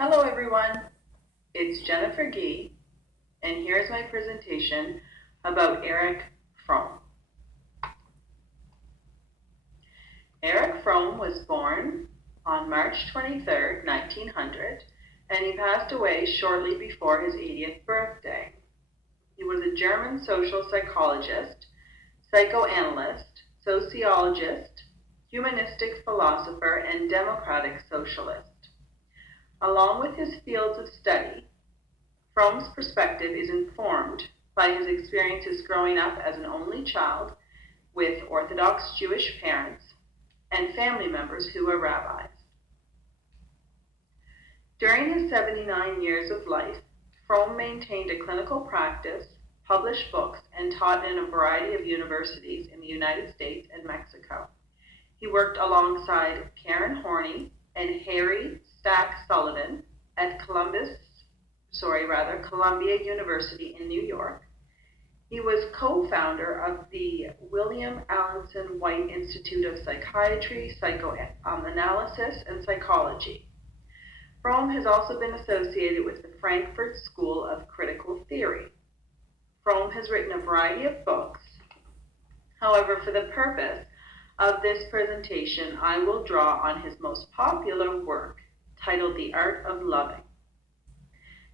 Hello everyone, it's Jennifer Gee, and here's my presentation about Erich Fromm. Erich Fromm was born on March 23, 1900, and he passed away shortly before his 80th birthday. He was a German social psychologist, psychoanalyst, sociologist, humanistic philosopher, and democratic socialist. Along with his fields of study, Fromm's perspective is informed by his experiences growing up as an only child with Orthodox Jewish parents and family members who were rabbis. During his 79 years of life, Fromm maintained a clinical practice, published books, and taught in a variety of universities in the United States and Mexico. He worked alongside Karen Horney and Harry Stack Sullivan at Columbia University in New York. He was co-founder of the William Alanson White Institute of Psychiatry, Psychoanalysis, and Psychology. Fromm has also been associated with the Frankfurt School of Critical Theory. Fromm has written a variety of books. However, for the purpose of this presentation, I will draw on his most popular work, titled The Art of Loving.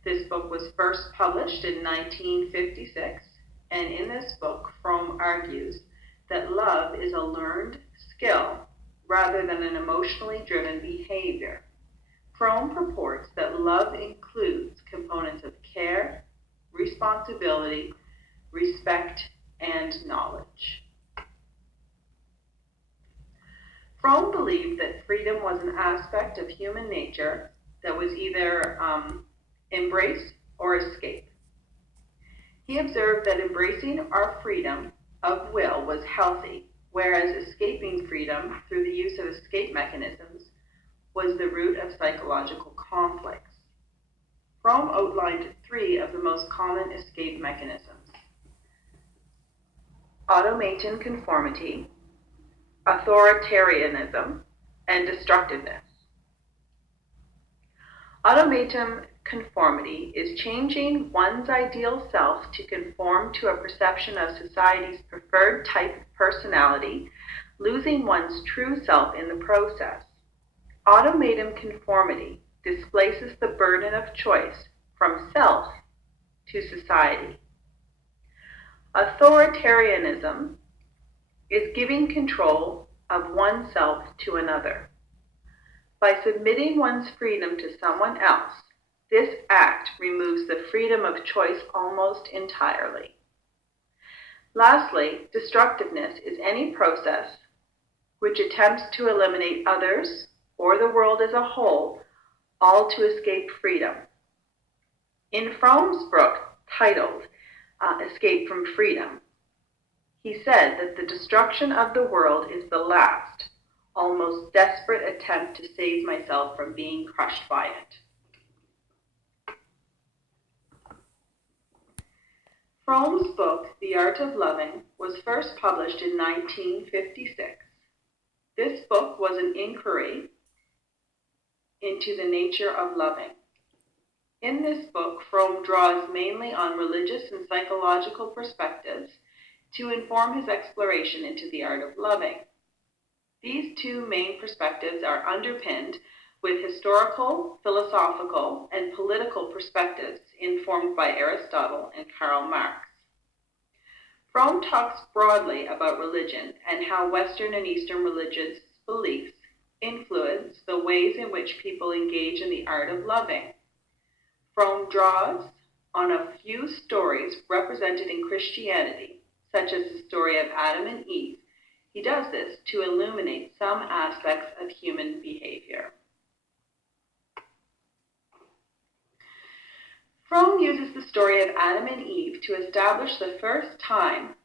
This book was first published in 1956, and in this book, Fromm argues that love is a learned skill rather than an emotionally driven behavior. Fromm purports that love includes components of care, responsibility, respect, and knowledge. Fromm believed that freedom was an aspect of human nature that was either embrace or escape. He observed that embracing our freedom of will was healthy, whereas escaping freedom through the use of escape mechanisms was the root of psychological conflicts. Fromm outlined 3 of the most common escape mechanisms: automaton conformity, authoritarianism, and destructiveness. Automaton conformity is changing one's ideal self to conform to a perception of society's preferred type of personality, losing one's true self in the process. Automaton conformity displaces the burden of choice from self to society. Authoritarianism is giving control of oneself to another. By submitting one's freedom to someone else, this act removes the freedom of choice almost entirely. Lastly, destructiveness is any process which attempts to eliminate others or the world as a whole, all to escape freedom. In Fromm's book titled Escape from Freedom, he said that the destruction of the world is the last, almost desperate attempt to save myself from being crushed by it. Fromm's book, The Art of Loving, was first published in 1956. This book was an inquiry into the nature of loving. In this book, Fromm draws mainly on religious and psychological perspectives to inform his exploration into the art of loving. These 2 main perspectives are underpinned with historical, philosophical, and political perspectives informed by Aristotle and Karl Marx. Fromm talks broadly about religion and how Western and Eastern religious beliefs influence the ways in which people engage in the art of loving. Fromm draws on a few stories represented in Christianity, such as the story of Adam and Eve. He does this to illuminate some aspects of human behavior. Fromm uses the story of Adam and Eve to establish the first time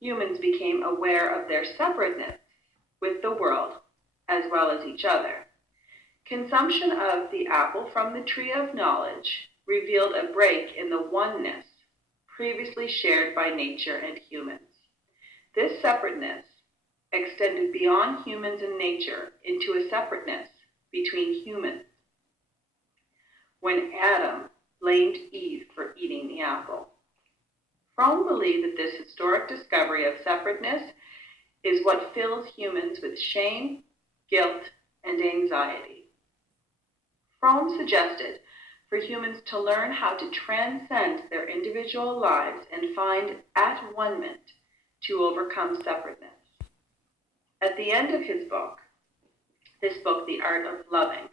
humans became aware of their separateness with the world as well as each other. Consumption of the apple from the tree of knowledge revealed a break in the oneness previously shared by nature and humans. This separateness extended beyond humans and nature into a separateness between humans. when Adam blamed Eve for eating the apple. Fromm believed that this historic discovery of separateness is what fills humans with shame, guilt, and anxiety. Fromm suggested for humans to learn how to transcend their individual lives and find at-one-ment to overcome separateness. At the end of his book, The Art of Loving,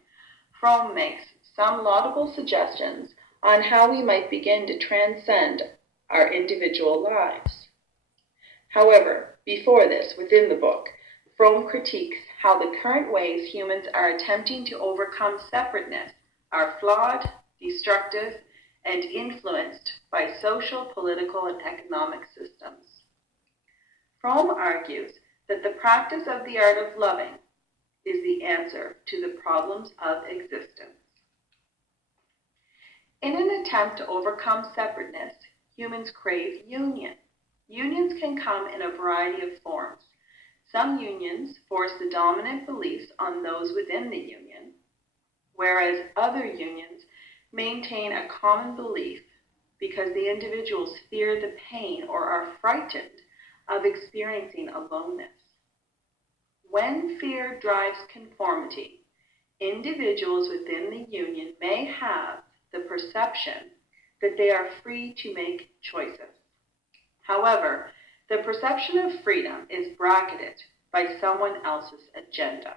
Fromm makes some laudable suggestions on how we might begin to transcend our individual lives. However, before this, within the book, Fromm critiques how the current ways humans are attempting to overcome separateness are flawed, destructive, and influenced by social, political, and economic systems. Fromm argues that the practice of the art of loving is the answer to the problems of existence. In an attempt to overcome separateness, humans crave union. Unions can come in a variety of forms. Some unions force the dominant beliefs on those within the union, whereas other unions maintain a common belief because the individuals fear the pain or are frightened of experiencing aloneness. When fear drives conformity, individuals within the union may have the perception that they are free to make choices. However, the perception of freedom is bracketed by someone else's agenda.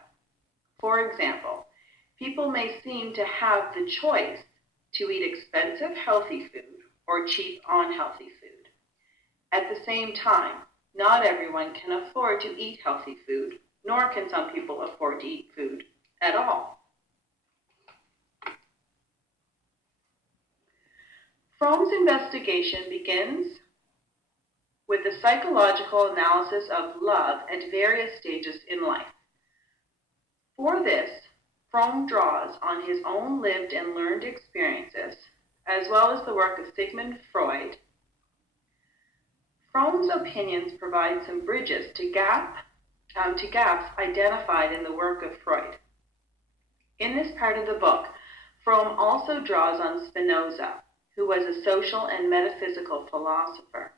For example, people may seem to have the choice to eat expensive healthy food or cheap unhealthy food. At the same time, not everyone can afford to eat healthy food, nor can some people afford to eat food at all. Fromm's investigation begins with the psychological analysis of love at various stages in life. For this, Fromm draws on his own lived and learned experiences, as well as the work of Sigmund Freud. Fromm's opinions provide some bridges to gaps identified in the work of Freud. In this part of the book, Fromm also draws on Spinoza, who was a social and metaphysical philosopher.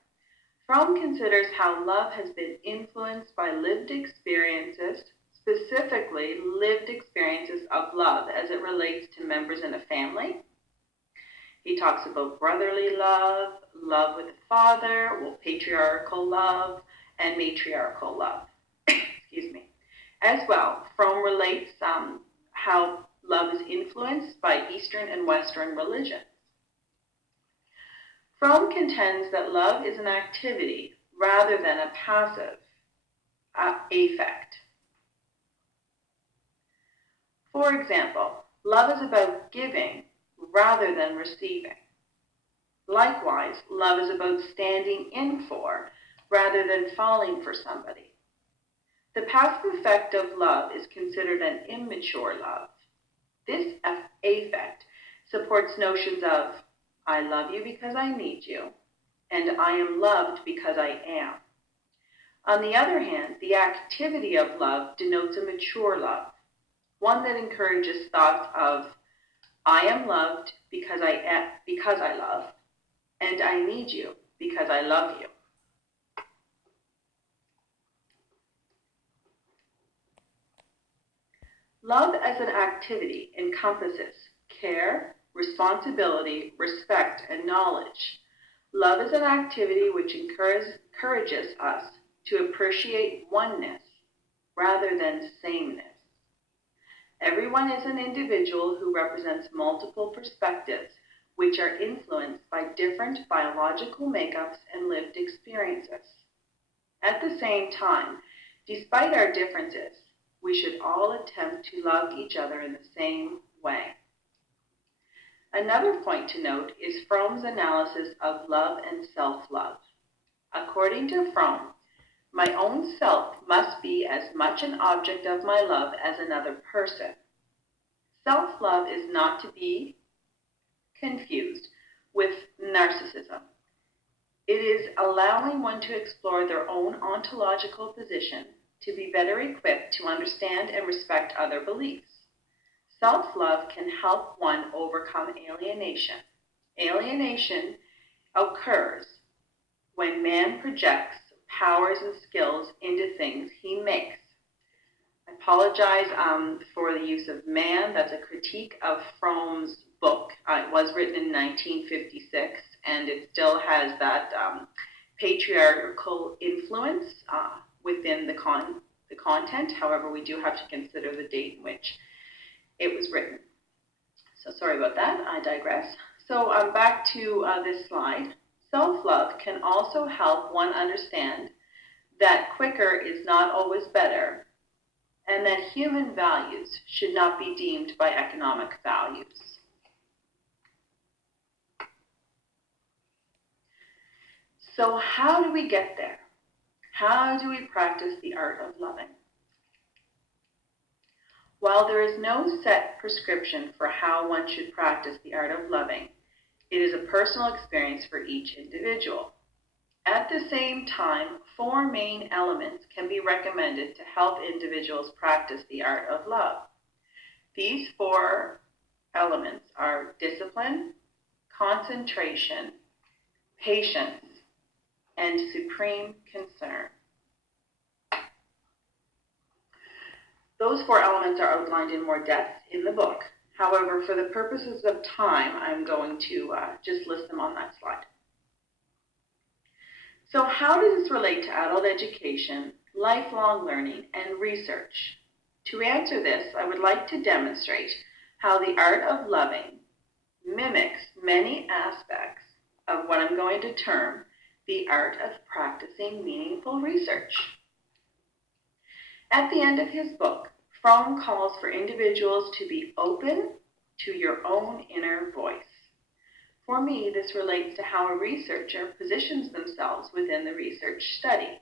Fromm considers how love has been influenced by lived experiences, specifically lived experiences of love as it relates to members in a family. He talks about brotherly love, love with the father, patriarchal love, and matriarchal love. Excuse me. As well, Fromm relates how love is influenced by Eastern and Western religions. Fromm contends that love is an activity rather than a passive affect. For example, love is about giving rather than receiving. Likewise, love is about standing in for rather than falling for somebody. The passive effect of love is considered an immature love. This affect supports notions of I love you because I need you, and I am loved because I am. On the other hand, the activity of love denotes a mature love, one that encourages thoughts of I am loved because I love, and I need you because I love you. Love as an activity encompasses care, responsibility, respect, and knowledge. Love is an activity which encourages us to appreciate oneness rather than sameness. Everyone is an individual who represents multiple perspectives which are influenced by different biological makeups and lived experiences. At the same time, despite our differences, we should all attempt to love each other in the same way. Another point to note is Fromm's analysis of love and self-love. According to Fromm, my own self must be as much an object of my love as another person. Self-love is not to be confused with narcissism. It is allowing one to explore their own ontological position to be better equipped to understand and respect other beliefs. Self-love can help one overcome alienation. Alienation occurs when man projects powers and skills into things he makes. I apologize for the use of man. That's a critique of Fromm's book. It was written in 1956, and it still has that patriarchal influence within the content. However, we do have to consider the date in which it was written. So sorry about that. I digress. So back to this slide. Self-love can also help one understand that quicker is not always better, and that human values should not be deemed by economic values. So how do we get there? How do we practice the art of loving? While there is no set prescription for how one should practice the art of loving, it is a personal experience for each individual. At the same time, 4 main elements can be recommended to help individuals practice the art of love. These 4 elements are discipline, concentration, patience, and supreme concern. Those 4 elements are outlined in more depth in the book. However, for the purposes of time, I'm going to just list them on that slide. So how does this relate to adult education, lifelong learning, and research? To answer this, I would like to demonstrate how the art of loving mimics many aspects of what I'm going to term the art of practicing meaningful research. At the end of his book, Fromm calls for individuals to be open to your own inner voice. For me, this relates to how a researcher positions themselves within the research study.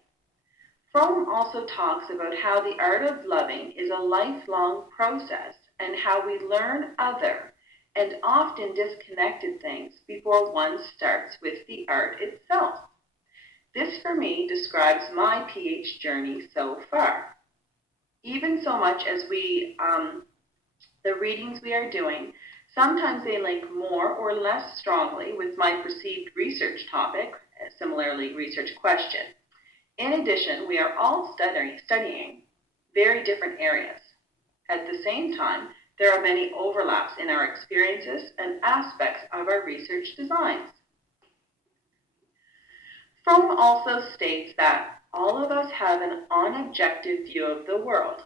Fromm also talks about how the art of loving is a lifelong process and how we learn other and often disconnected things before one starts with the art itself. This, for me, describes my PH journey so far. Even so much as the readings we are doing, sometimes they link more or less strongly with my perceived research topic, similarly research question. In addition, we are all studying very different areas. At the same time, there are many overlaps in our experiences and aspects of our research designs. Fromm also states that all of us have an unobjective view of the world,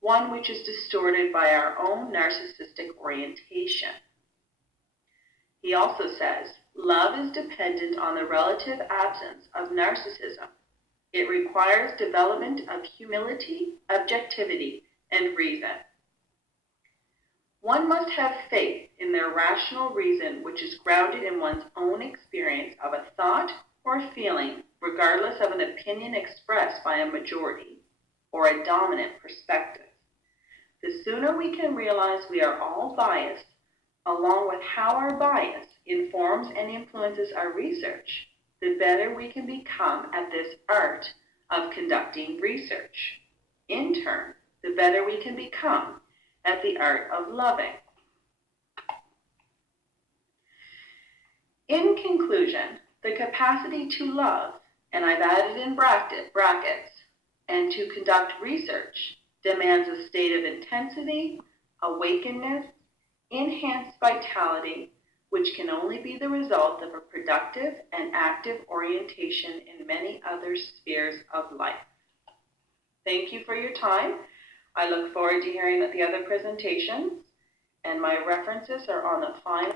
one which is distorted by our own narcissistic orientation. He also says, love is dependent on the relative absence of narcissism. It requires development of humility, objectivity, and reason. One must have faith in their rational reason, which is grounded in one's own experience of a thought or feeling, regardless of an opinion expressed by a majority or a dominant perspective. The sooner we can realize we are all biased, along with how our bias informs and influences our research, the better we can become at this art of conducting research. In turn, the better we can become at the art of loving. In conclusion, the capacity to love, and I've added in brackets, and to conduct research demands a state of intensity, awakeness, enhanced vitality, which can only be the result of a productive and active orientation in many other spheres of life. Thank you for your time. I look forward to hearing the other presentations, and my references are on the final